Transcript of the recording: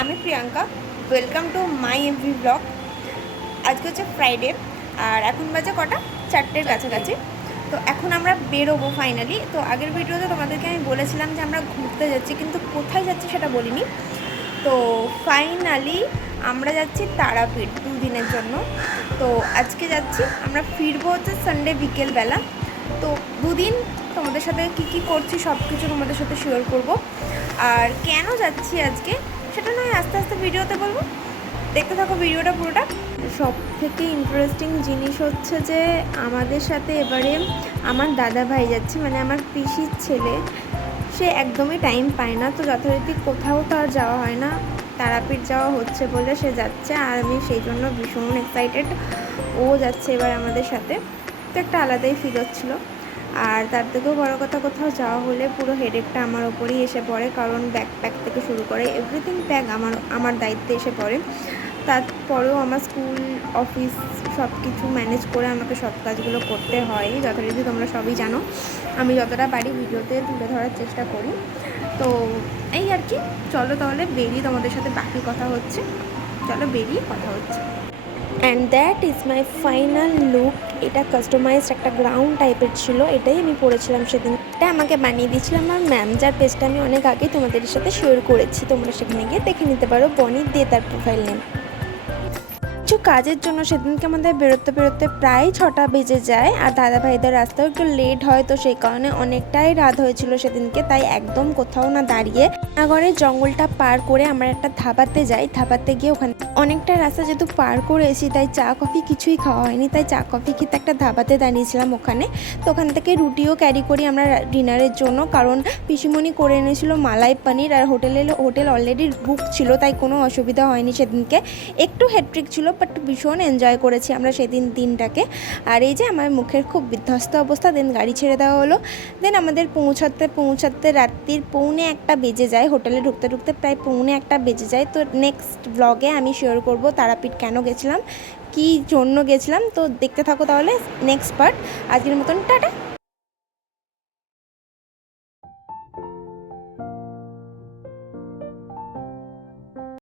আমি Priyanka, welcome to my MV blog. আজকে হচ্ছে ফ্রাইডে আর এখন বাজে কটা 4টের কাছাকাছি। তো এখন আমরা বেরোবো ফাইনালি। তো আগের ভিডিওতে তোমাদেরকে আমি বলেছিলাম যে আমরা ঘুরতে যাচ্ছি, কিন্তু কোথায় যাচ্ছি সেটা বলিনি। তো ফাইনালি আমরা যাচ্ছি তারাপীঠ 2 দিনের জন্য। তো আজকে যাচ্ছি, আমরা ফিরবো হচ্ছে সানডে বিকেলবেলা। তো 2 দিন তোমাদের সাথে কী করছি সব কিছু তোমাদের সাথে শেয়ার করব। আর কেন যাচ্ছি আজকে সেটা নয় আস্তে আস্তে ভিডিওতে বলবো, দেখতে থাকো ভিডিওটা পুরোটা। সব থেকে ইন্টারেস্টিং জিনিস হচ্ছে যে আমাদের সাথে এবারে আমার দাদা ভাই যাচ্ছে, মানে আমার পিসির ছেলে। সে একদমই টাইম পায় না, তো যথারীতি কোথাও তো আর যাওয়া হয় না। তারাপীঠ যাওয়া হচ্ছে বলে সে যাচ্ছে, আর আমি সেই জন্য ভীষণ এক্সাইটেড। ও যাচ্ছে এবার আমাদের সাথে, তো একটা আলাদাই ফিল হচ্ছিলো। আর তার থেকেও বড় কথা, কোথাও যাওয়া হলে পুরো হেডেকটা আমার ওপরেই এসে পড়ে, কারণ ব্যাকপ্যাক থেকে শুরু করে এভরিথিং ব্যাগ আমার দায়িত্বে এসে পড়ে। তারপরেও আমার স্কুল অফিস সব কিছু ম্যানেজ করে আমাকে সব কাজগুলো করতে হয় যথারীতি, তোমরা সবই জানো। আমি যতটা পারি ভিডিওতে তুলে ধরার চেষ্টা করি। তো এই আর কি, চলো তাহলে বেরিয়ে তোমাদের সাথে বাকি কথা হচ্ছে। চলো বেরিয়ে কথা হচ্ছে। And that is my final look. এটা কাস্টমাইজড একটা গ্রাউন্ড টাইপের ছিল, এটাই আমি পরেছিলাম সেদিন। এটা আমাকে বানিয়ে দিয়েছিলাম আমার ম্যাম, যার পেজটা আমি অনেক আগে তোমাদের সাথে শেয়ার করেছি। তোমরা সেখানে গিয়ে দেখে নিতে পারো, বনি দে তার প্রোফাইল নেম। কিছু কাজের জন্য সেদিনকে আমাদের বেরোতে বেরোতে প্রায় 6টা বেজে যায়, আর দাদাভাইদের রাস্তাও একটু লেট হয়, তো সেই কারণে অনেকটাই রাত হয়েছিল সেদিনকে। তাই একদম কোথাও না দাঁড়িয়ে নগরের জঙ্গলটা পার করে আমরা একটা ধাবাতে যাই। ধাবাতে গিয়ে ওখানে অনেকটা রাস্তা যেহেতু পার করেছি, তাই চা কফি কিছুই খাওয়া হয়নি, তাই চা কফি খেতে একটা ধাবাতে দাঁড়িয়েছিলাম ওখানে। তো ওখান থেকে রুটিও ক্যারি করি আমরা ডিনারের জন্য, কারণ পিসিমণি করে এনেছিল মালাই পনির, আর হোটেল অলরেডি বুক ছিল, তাই কোনো অসুবিধা হয়নি সেদিনকে। একটু হেট্রিক ছিল, বাট ভীষণ এনজয় করেছি আমরা সেদিন দিনটাকে। আর এই যে আমার মুখের খুব বিধ্বস্ত অবস্থা, দেন গাড়ি ছেড়ে দেওয়া হলো। দেন আমাদের পৌঁছাতে রাত্রির 1:45 বেজে যায়। হোটেলে ঢুকতে প্রায় 1:45 বেজে যায়। তো নেক্সট ব্লগে আমি শেয়ার করব তারাপীঠ কেন গেছিলাম, কী জন্য গেছিলাম। তো দেখতে থাকো তাহলে নেক্সট পার্ট। আজকের মতন টাটা।